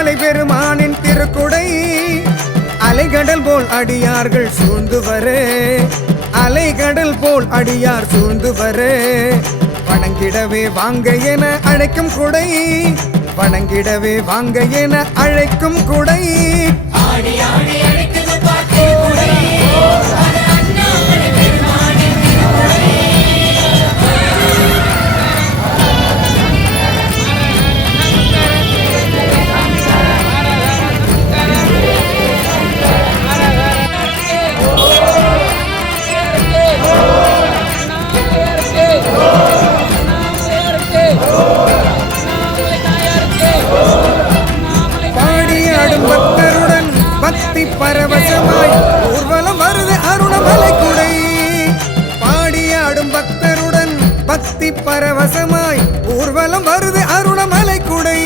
அண்ணாமலை பெருமானின் திருக்குடை அலைகடல் போல் அடியார்கள் சூழ்ந்து வரே அலைகடல் போல் அடியார் சூழ்ந்து வரே வணங்கிடவே வாங்க என அழைக்கும் குடை வணங்கிடவே வாங்க என அழைக்கும் குடை ஆடி ஆடி அழைக்குது பாட்டி குடை அது அண்ணாமலை பெருமானின் திருக்குடை பக்தருடன் பக்தி பரவசமாய் ஊர்வலம் வருது அருணமலை குடை பாடியாடும் பக்தருடன் பக்தி பரவசமாய் ஊர்வலம் வருது அருணமலை குடை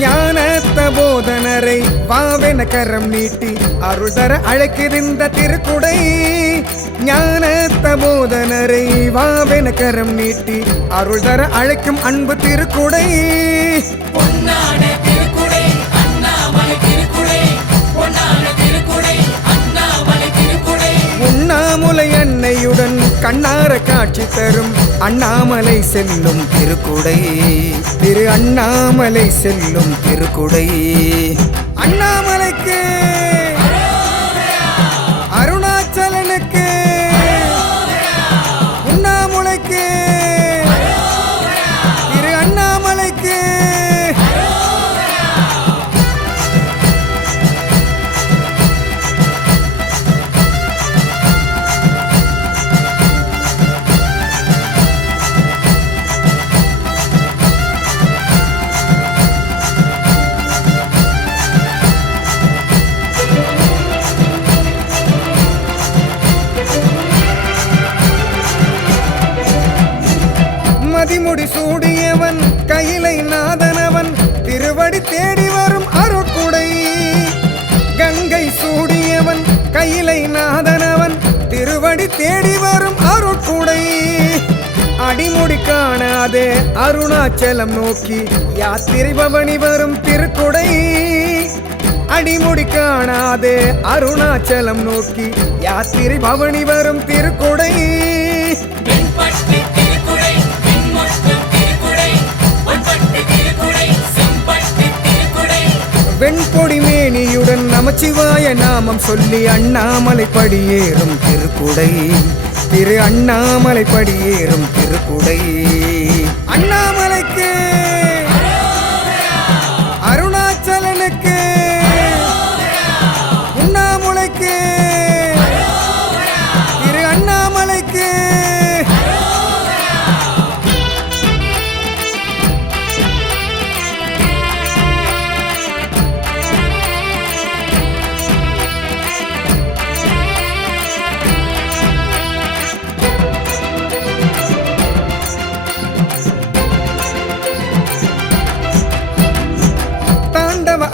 ஞானத்த போதனரை பாவென கரம் நீட்டி அருள் தர அழைக்கிருந்த திருக்குடை ஞானத்த போதனரை வாவென கரம் நீட்டி அருள் தர அழைக்கும் அன்பு திருக்குடை பொன்னான திருக்குடை அண்ணாமலை திருக்குடை பொன்னான திருக்குடை அண்ணாமலை திருக்குடை உண்ணாமுலை அன்னையுடன் கண்ணார காட்சி தரும் அண்ணாமலை செல்லும் திருக்குடை திரு அண்ணாமலை செல்லும் திருக்குடை அண்ணாமலைக்கு அருணாச்சலனுக்கு உண்ணாமுலைக்கு திரு அண்ணாமலைக்கு மதிமுடி சூடியவன் கையிலை நாதனவன் திருவடி தேடி வரும் அருட்குடை கங்கை சூடியவன் கையிலை நாதனவன் திருவடி தேடி வரும் அருட்குடை அடிமுடி காணாதே அருணாச்சலம் நோக்கி யாத்திரை பவனி வரும் திருக்குடை அடிமுடி காணாதே அருணாச்சலம் நோக்கி யாத்திரை பவனி வரும் திருக்குடை வெண்பட்டு திருக்குடை வெண்மொட்டும் திருக்குடை பொன்பட்டு திருக்குடை செம்பட்டு திருக்குடை வெண்பொடி மேனியுடன் நமச்சிவாய நாமம் சொல்லி அண்ணாமலை படியேறும் திருக்குடை திரு அண்ணாமலை படியேறும் திருக்குடை அண்ணாமலைக்கு அருணாச்சலனுக்கு உண்ணாமுலைக்கு திரு அண்ணாமலைக்கு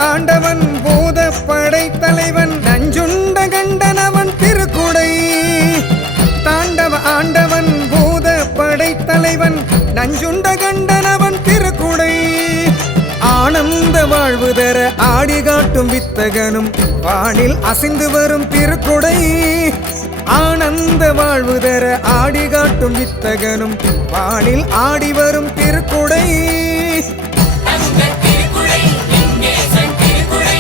ஆண்டவன் பூத படை தலைவன் நஞ்சுண்ட கண்டனவன் திருக்குடை தாண்டவ ஆண்டவன் பூத படை தலைவன் நஞ்சுண்ட கண்டனவன் திருக்குடை ஆனந்த வாழ்வு தர ஆடி காட்டும் வித்தகனும் வானில் அசைந்து வரும் திருக்குடை ஆனந்த வாழ்வு தர ஆடி காட்டும் வித்தகனும் வானில் ஆடி வரும் திருக்குடை தங்க திருக்குடை லிங்கேசன் திருக்குடை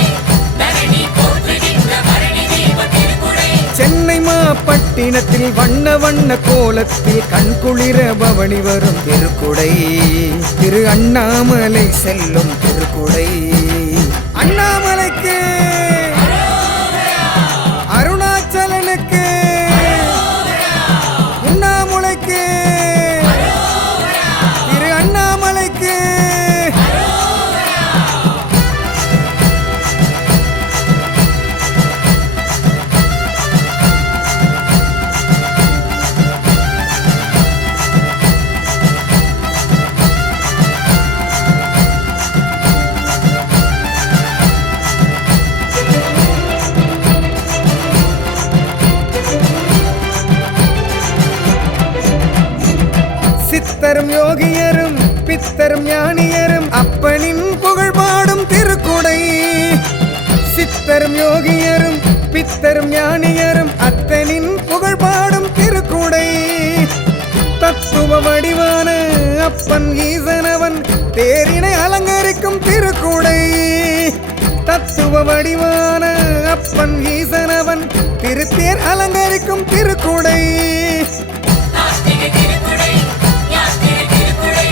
தரணி போற்றுகின்ற பரணி தீப திருக்குடை சென்னை மாப்பட்டினத்தில் வண்ண வண்ண கோலத்தில் கண்குளிர பவனி வரும் திருக்குடை திரு அண்ணாமலை செல்லும் திருக்குடை அண்ணாமலைக்கு அருணாச்சலனுக்கு உண்ணாமுலைக்கு திரு அண்ணாமலைக்கு சித்தரும் யோகியரும் பித்தரும் ஞானியரும் அப்பனின் புகழ் பாடும் திருக்குடை யோகியரும் பித்தரும் ஞானியரும் அத்தனின் புகழ் பாடும் திருக்குடை. தத்துவ வடிவான அப்பன் ஈசனவன் தேரினை அலங்கரிக்கும் திருக்குடை. தத்துவ வடிவான அப்பன் ஈசனவன் திருத்தேர் அலங்கரிக்கும் திருக்குடை. நாஸ்திக திருக்குடை, யாஸ்திக திருக்குடை,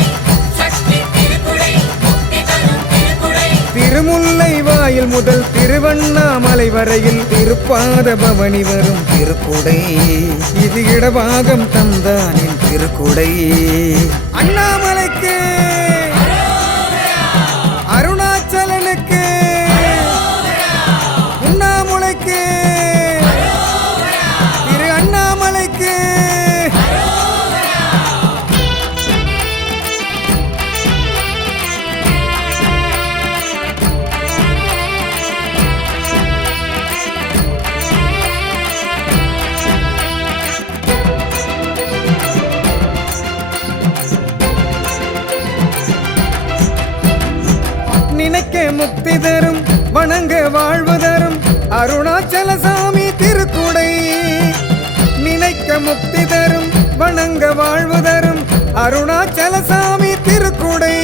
சக்தி திருக்குடை, முக்தி தரும் திருக்குடை. திருமுல்லை வாயில் முதல் திருவண்ணாமலை வரையில் திருப்பாத பவனி வரும் திருக்குடை. இது இடபாகம் தந்தானின் திருக்குடை. அண்ணாமலைக்கு அருணாச்சலனுக்கு உண்ணாமுலைக்கு திரு அண்ணாமலைக்கு நினைக்க முக்தி தரும் வணங்க வாழ்வு தரும் அருணாச்சல சாமி திருக்குடை. நினைக்க முக்தி தரும் வணங்க வாழ்வு தரும் அருணாச்சல சாமி திருக்குடை.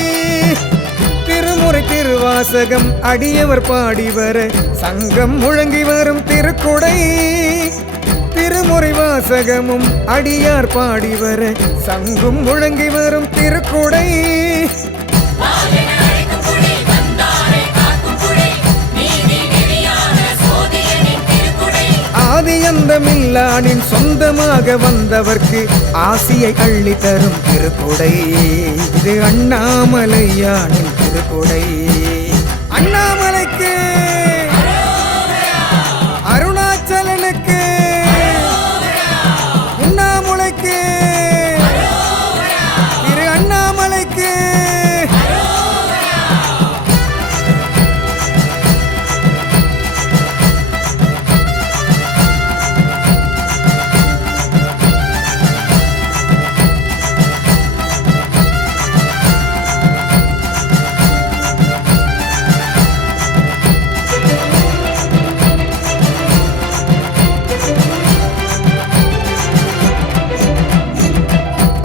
திருமுறை திருவாசகம் அடியவர் பாடி வர சங்கம் முழங்கி வரும் திருக்குடை. திருமுறை வாசகமும் அடியார் பாடி வர சங்கும் முழங்கி வரும் திருக்குடை. வாழென அழைக்கும் குடை, வந்தாரை காக்கும் குடை, நீதி நெறியான சோதியனின் திருக்குடை. ஆதி அந்தமில்லானின் சொந்தமாக வந்தவர்க்கு ஆசியை அள்ளி தரும் திருக்குடை. இது அண்ணாமலையானின் திருக்குடை. அண்ணாமலைக்கு அருணாச்சலனுக்கு உண்ணாமுலைக்கு திரு அண்ணாமலைக்கு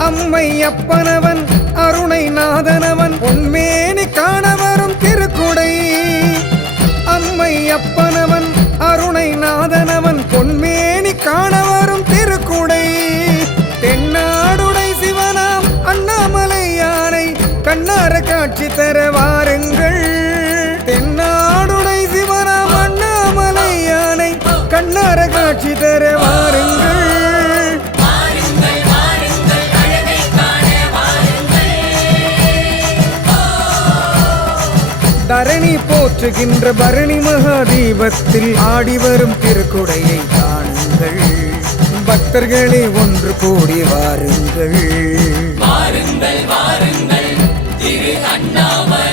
அம்மை அப்பனவன் அருணை நாதனவன் பொன்மேனி காண வரும் திருக்குடை. அம்மை அப்பனவன் அருணை நாதனவன் பொன்மேனி காண வரும் திருக்குடை. தென்னாடுடை சிவனாம் அண்ணாமலை யானை கண்ணார காட்சி தர வாருங்கள். தென்னாடுடை சிவனாம் அண்ணாமலை யானை கண்ணார காட்சி தர வாருங்கள். வாருங்கள், வாருங்கள், அழகை காண வாருங்கள். தரணி போற்றுகின்ற பரணி மகாதீபத்தில் ஆடி வரும் திருக்குடையை காணுங்கள். பக்தர்களே ஒன்று கூடி வாருங்கள். வாருங்கள், வாருங்கள், திரு அண்ணாமலை